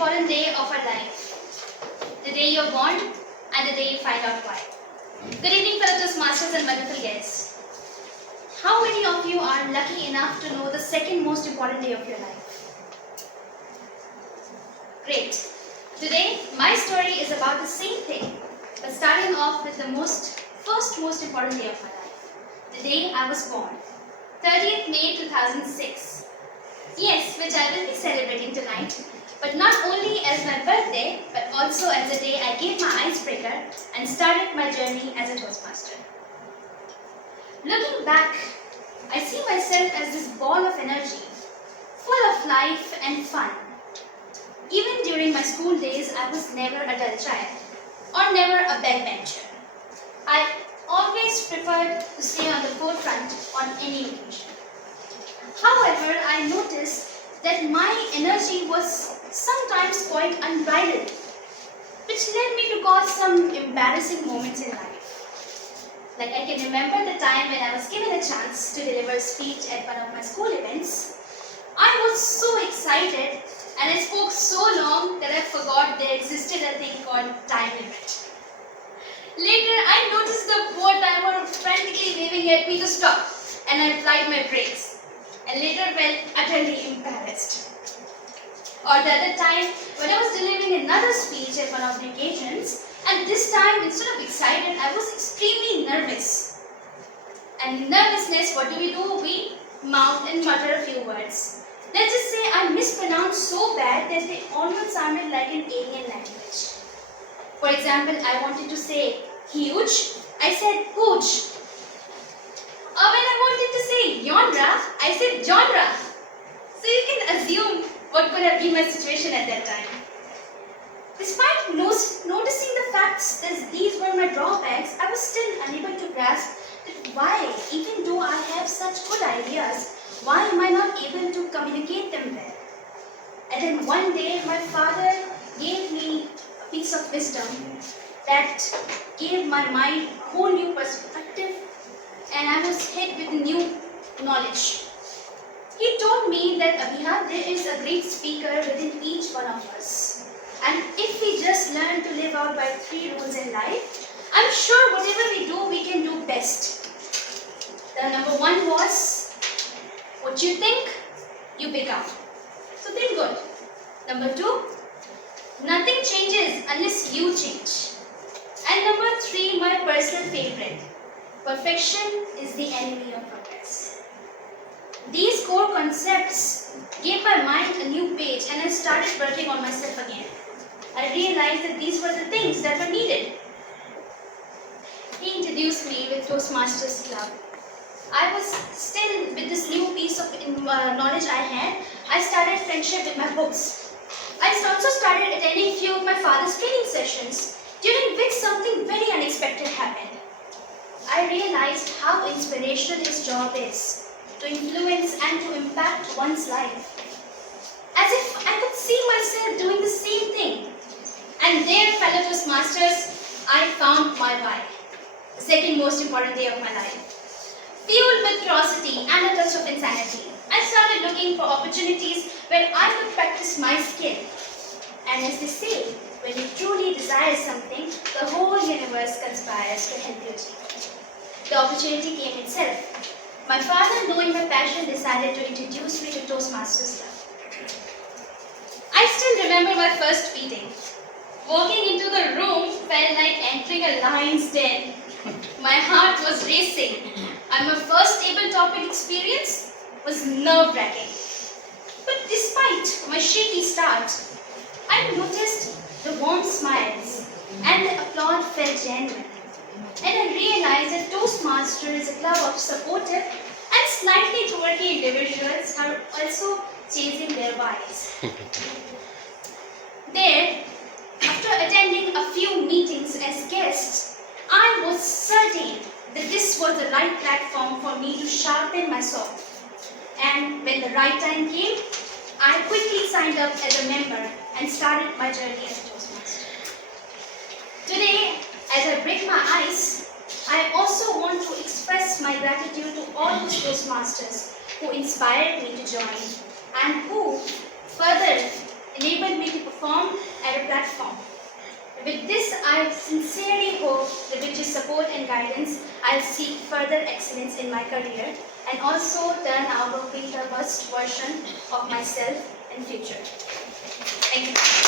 important day of our life. The day you're born and the day you find out why. Good evening, fellow Toastmasters and wonderful guests. How many of you are lucky enough to know the second most important day of your life? Great. Today, my story is about the same thing, but starting off with the first most important day of my life. The day I was born. 30th May 2006. Yes, which I will be celebrating tonight. But not only as my birthday, but also as the day I gave my icebreaker and started my journey as a Toastmaster. Looking back, I see myself as this ball of energy, full of life and fun. Even during my school days, I was never a dull child or never a backbencher. I always preferred to stay on the forefront on any occasion. However, I noticed that my energy was sometimes quite unbridled, which led me to cause some embarrassing moments in life. Like I can remember the time when I was given a chance to deliver a speech at one of my school events. I was so excited and I spoke so long that I forgot there existed a thing called time limit. Later, I noticed the poor timer frantically waving at me to stop, and I applied my brakes, and later felt utterly embarrassed. Or the other time, when I was delivering another speech at one of the occasions, and this time, instead of excited, I was extremely nervous. And in nervousness, what do? We mouth and mutter a few words. Let's just say I mispronounced so bad that they almost sounded like an alien language. For example, I wanted to say huge, I said hooch. Or when I wanted to say genre, I said genre. So you can assume what could have been my situation at that time. Despite noticing the facts that these were my drawbacks, I was still unable to grasp that why, even though I have such good ideas, why am I not able to communicate them well? And then one day, my father gave me a piece of wisdom that gave my mind a whole new perspective, and I was hit with new knowledge. He told me that Abeeha, there is a great speaker within each one of us. And if we just learn to live out by 3 rules in life, I'm sure whatever we do, we can do best. The number 1 was, what you think, you become. So think good. Number 2, nothing changes unless you change. And number 3, my personal favorite, perfection is the enemy of progress. These core concepts gave my mind a new page and I started working on myself again. I realized that these were the things that were needed. He introduced me with Toastmasters Club. I was still with this new piece of knowledge I had. I started friendship with my books. I also started attending few of my father's training sessions, during which something very unexpected happened. I realized how inspirational his job is to influence and to impact one's life. As if I could see myself doing the same thing. And there, fellow Toastmasters, I found my why. The second most important day of my life. Fueled with curiosity and a touch of insanity, I started looking for opportunities where I could practice my skill. And as they say, when you truly desire something, the whole universe conspires to help you achieve it. The opportunity came itself. My father, knowing my passion, decided to introduce me to Toastmasters Club. I still remember my first meeting. Walking into the room felt like entering a lion's den. My heart was racing, and my first table topic experience was nerve-wracking. But despite my shaky start, I noticed the warm smiles and the applause felt genuine. And I realized that Toastmaster is a club of supportive and slightly quirky individuals who are also chasing their whys. There, after attending a few meetings as guests, I was certain that this was the right platform for me to sharpen my sword. And when the right time came, I quickly signed up as a member and started my journey as a Toastmaster. Today, as I break my ice, I also want to express my gratitude to all those Toastmasters who inspired me to join and who further enabled me to perform at a platform. With this, I sincerely hope that with your support and guidance, I'll seek further excellence in my career and also turn out to be the best version of myself in future. Thank you.